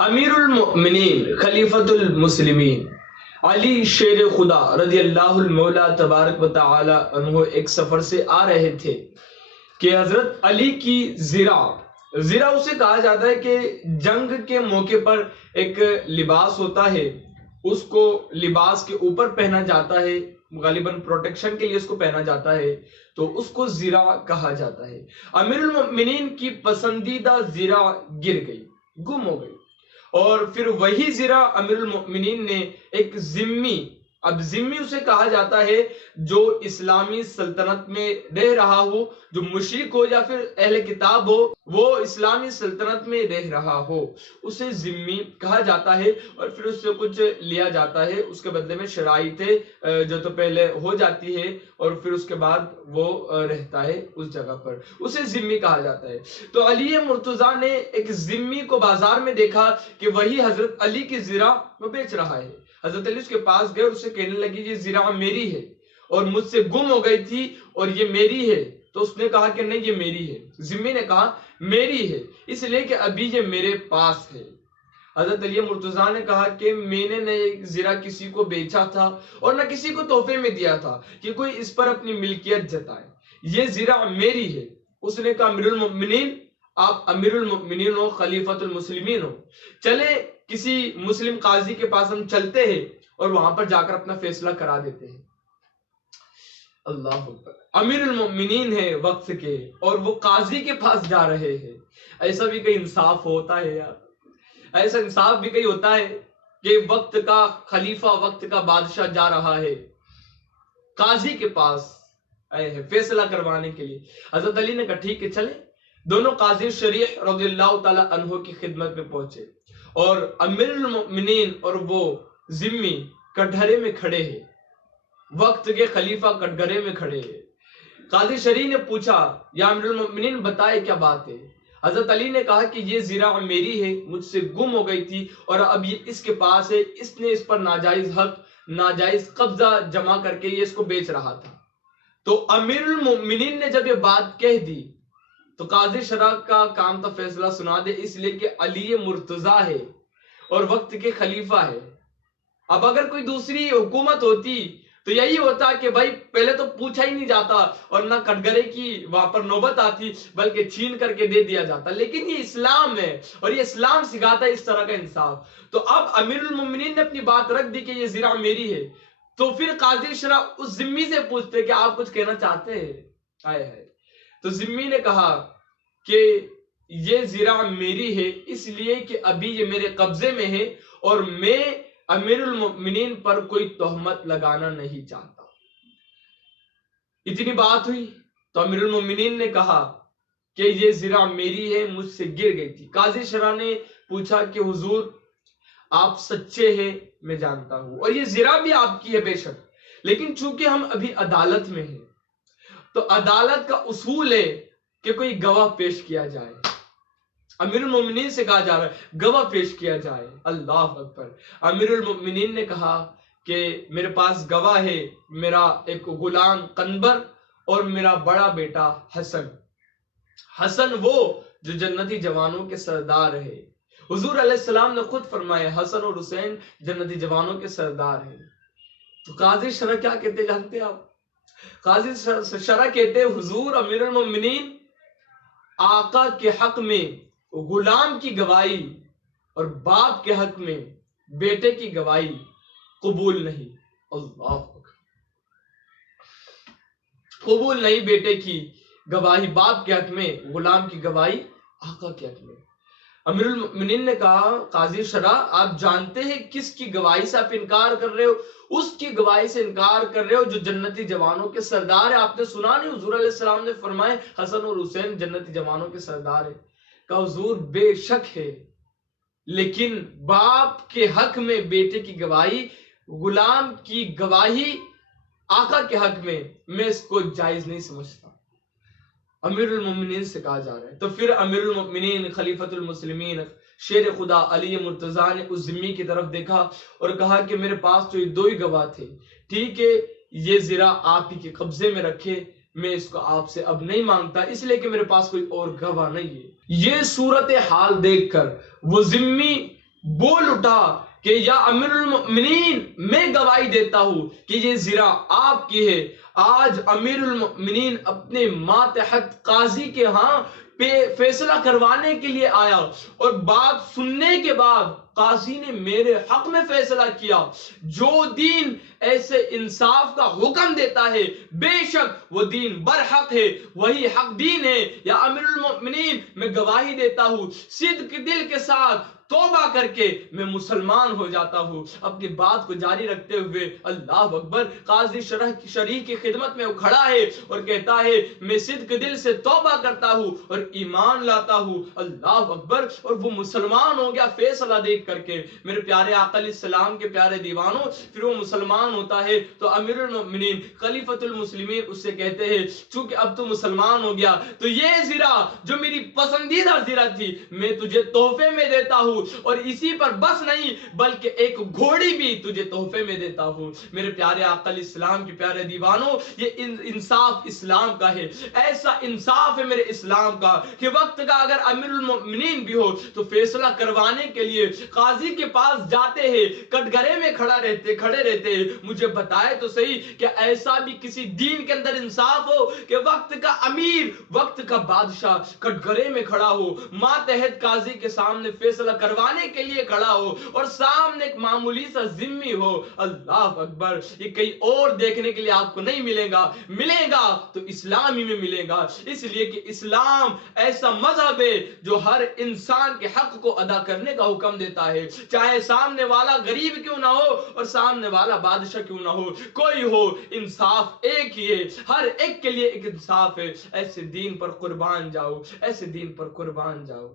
امیر المؤمنین خلیفۃ المسلمین علی شیر خدا رضی اللہ المولا تبارک و تعالی عنہ ایک سفر سے آ رہے تھے کہ حضرت علی کی زرہ اسے کہا جاتا ہے کہ جنگ کے موقع پر ایک لباس ہوتا ہے، اس کو لباس کے اوپر پہنا جاتا ہے، غالباً پروٹیکشن کے لیے اس کو پہنا جاتا ہے، تو اس کو زرہ کہا جاتا ہے۔ امیر المؤمنین کی پسندیدہ زرہ گر گئی، گم ہو گئی، اور پھر وہی زرہ امیر المؤمنین نے ایک ذمی، اب ذمی اسے کہا جاتا ہے جو اسلامی سلطنت میں رہ رہا ہو، جو مشرک ہو یا پھر اہل کتاب ہو، وہ اسلامی سلطنت میں رہ رہا ہو، اسے ذمی کہا جاتا ہے، اور پھر اس سے کچھ لیا جاتا ہے، اس کے بدلے میں شرائطیں جو تو پہلے ہو جاتی ہے، اور پھر اس کے بعد وہ رہتا ہے اس جگہ پر، اسے ذمی کہا جاتا ہے۔ تو علی مرتضیٰ نے ایک ذمی کو بازار میں دیکھا کہ وہی حضرت علی کی زرہ وہ بیچ رہا ہے۔ حضرت علی اس کے پاس گئے اور اسے کہنے لگی یہ زرہ میری ہے اور مجھ سے گم ہو گئی تھی اور یہ میری ہے، تو اس نے کہا کہ نہیں یہ میری ہے۔ ذمی نے کہا میری ہے اس لیے کہ ابھی یہ میرے پاس ہے۔ حضرت علی مرتضیٰ نے کہا کہ میں نے نہ ایک زرہ کسی کو بیچا تھا اور نہ کسی کو تحفے میں دیا تھا کہ کوئی اس پر اپنی ملکیت جتائے، یہ زرہ میری ہے۔ اس نے کہا امیر المؤمنین، آپ امیر المؤمنین ہو، خلیفۃ المسلمین ہو، چلے کسی مسلم قاضی کے پاس ہم چلتے ہیں اور وہاں پر جا کر اپنا فیصلہ کرا دیتے ہیں۔ اللہ اکبر، امیر المؤمنین ہے وقت کے اور وہ قاضی کے پاس جا رہے ہیں۔ ایسا بھی کئی انصاف ہوتا ہے یار، ایسا انصاف بھی کئی ہوتا ہے کہ وقت کا خلیفہ، وقت کا بادشاہ جا رہا ہے قاضی کے پاس آئے ہیں فیصلہ کروانے کے لیے۔ حضرت علی نے کہا ٹھیک ہے چلے، دونوں قاضی شریح رضی اللہ تعالی عنہ کی خدمت میں پہنچے، اور امیر المؤمنین اور وہ ذمی کٹہرے میں کھڑے ہیں، وقت کے خلیفہ کٹہرے میں کھڑے ہیں۔ قاضی شریح نے پوچھا یا امیر المؤمنین بتائے کیا بات ہے؟ حضرت علی نے کہا کہ یہ زرہ میری ہے، مجھ سے گم ہو گئی تھی اور اب یہ اس کے پاس ہے، اس نے اس پر ناجائز حق، ناجائز قبضہ جمع کر کے یہ اس کو بیچ رہا تھا۔ تو امیر المؤمنین نے جب یہ بات کہہ دی تو قاضی شرح کا کام تھا فیصلہ سنا دے، اس لیے کہ علی مرتضیٰ ہے اور وقت کے خلیفہ ہے۔ اب اگر کوئی دوسری حکومت ہوتی تو یہی ہوتا کہ بھائی پہلے تو پوچھا ہی نہیں جاتا اور نہ کٹگرے کی وہاں پر نوبت آتی، بلکہ چھین کر کے دے دیا جاتا، لیکن یہ اسلام ہے اور یہ اسلام سکھاتا ہے اس طرح کا انصاف۔ تو اب امیر المؤمنین نے اپنی بات رکھ دی کہ یہ زرہ میری ہے، تو پھر قاضی شرح اس ذمی سے پوچھتے کہ آپ کچھ کہنا چاہتے ہیں؟ آئے ہے تو ذمی نے کہا کہ یہ زرہ میری ہے اس لیے کہ ابھی یہ میرے قبضے میں ہے اور میں امیر المؤمنین پر کوئی تہمت لگانا نہیں چاہتا۔ اتنی بات ہوئی تو امیر المؤمنین نے کہا کہ یہ زرہ میری ہے، مجھ سے گر گئی تھی۔ قاضی شرح نے پوچھا کہ حضور آپ سچے ہیں، میں جانتا ہوں، اور یہ زرہ بھی آپ کی ہے بے شک، لیکن چونکہ ہم ابھی عدالت میں ہیں تو عدالت کا اصول ہے کہ کوئی گواہ پیش کیا جائے۔ امیر المؤمنین سے کہا جا رہا ہے گواہ پیش کیا جائے۔ اللہ اکبر۔ امیر المؤمنین نے کہا کہ میرے پاس گواہ ہے، میرا ایک غلام قنبر اور میرا بڑا بیٹا حسن۔ حسن وہ جو جنتی جوانوں کے سردار ہے، حضور علیہ السلام نے خود فرمایا حسن اور حسین جنتی جوانوں کے سردار ہیں۔ تو قاضی شرح کیا کہتے جانتے ہیں آپ؟ قاضی شرح کہتے ہیں حضور امیر المؤمنین آقا کے حق میں غلام کی گواہی اور باپ کے حق میں بیٹے کی گواہی قبول نہیں۔ اللہ اکبر، قبول نہیں بیٹے کی گواہی باپ کے حق میں، غلام کی گواہی آقا کے حق میں۔ امیر المؤمنین نے کہا قاضی شرح آپ جانتے ہیں کس کی گواہی سے آپ انکار کر رہے ہو؟ اس کی گواہی سے انکار کر رہے ہو جو جنتی جوانوں کے سردار ہے۔ آپ نے سنا نہیں حضور علیہ السلام نے فرمائے حسن اور حسین جنتی جوانوں کے سردار ہے؟ کہا حضور بے شک ہے، لیکن باپ کے حق میں بیٹے کی گواہی، غلام کی گواہی آقا کے حق میں اس کو جائز نہیں سمجھتا۔ امیر المؤمنین سے کہا جا رہا ہے۔ تو پھر امیر المؤمنین خلیفۃ المسلمین شیر خدا علی مرتضیٰ نے اس ذمی کی طرف دیکھا اور کہا کہ میرے پاس تو یہ دو ہی گواہ تھے، ٹھیک ہے یہ زرہ آپ ہی کے قبضے میں رکھے، میں اس کو آپ سے اب نہیں مانگتا اس لیے کہ میرے پاس کوئی اور گواہ نہیں ہے۔ یہ صورت حال دیکھ کر وہ ذمی بول اٹھا کہ یا امیر المؤمنین میں گواہی دیتا ہوں کہ یہ زرا آپ کی ہے۔ آج امیر المؤمنین اپنے ماتحت قاضی کے ہاں فیصلہ کروانے کے لیے آیا، اور بات سننے کے بعد قاضی نے میرے حق میں فیصلہ کیا۔ جو دین ایسے انصاف کا حکم دیتا ہے بے شک وہ دین برحق ہے، وہی حق دین ہے۔ یا امیر المؤمنین میں گواہی دیتا ہوں صدق دل کے ساتھ توبہ کر کے میں مسلمان ہو جاتا ہوں۔ اپنی بات کو جاری رکھتے ہوئے اللہ اکبر، قاضی شرعی کی خدمت میں وہ کھڑا ہے اور کہتا ہے میں صدق دل سے توبہ کرتا ہوں اور ایمان لاتا ہوں۔ اللہ اکبر، اور وہ مسلمان ہو گیا فیصلہ دیکھ کر کے۔ میرے پیارے آقا علیہ السلام کے پیارے دیوانوں، پھر وہ مسلمان ہوتا ہے تو امیر المؤمنین خلیفۃ المسلمین اس سے کہتے ہیں چونکہ اب تو مسلمان ہو گیا تو یہ زرہ جو میری پسندیدہ زرہ تھی میں تجھے تحفے میں دیتا ہوں، اور اسی پر بس نہیں بلکہ ایک گھوڑی بھی تجھے تحفے میں دیتا ہوں۔ میرے پیارے آقا علیہ السلام کے پیارے دیوانوں، یہ انصاف اسلام کا ہے۔ ایسا انصاف ہے میرے اسلام کا کہ وقت کا اگر امیر المؤمنین بھی ہو تو فیصلہ کروانے کے لیے قاضی کے پاس جاتے ہیں، کٹگرے میں کھڑے رہتے ہیں۔ مجھے بتائے تو صحیح کہ ایسا بھی کسی دین کے اندر انصاف ہو کہ وقت کا امیر، وقت کا بادشاہ کٹگرے میں کھڑا ہو، ماتحت قاضی کے سامنے فیصلہ کروانے کے لیے کھڑا ہو، اور سامنے ایک معمولی سا ذمہ ہو۔ اللہ اکبر، یہ کہیں اور دیکھنے کے لیے آپ کو نہیں ملے گا تو اسلام ہی میں ملے گا۔ اس لیے کہ اسلام ایسا مذہب ہے جو ہر انسان کے حق کو ادا کرنے کا حکم دیتا ہے، چاہے سامنے والا غریب کیوں نہ ہو اور سامنے والا بادشاہ کیوں نہ ہو، کوئی ہو، انصاف ایک ہی ہے، ہر ایک کے لیے ایک انصاف ہے۔ ایسے دین پر قربان جاؤ، ایسے دین پر قربان جاؤ۔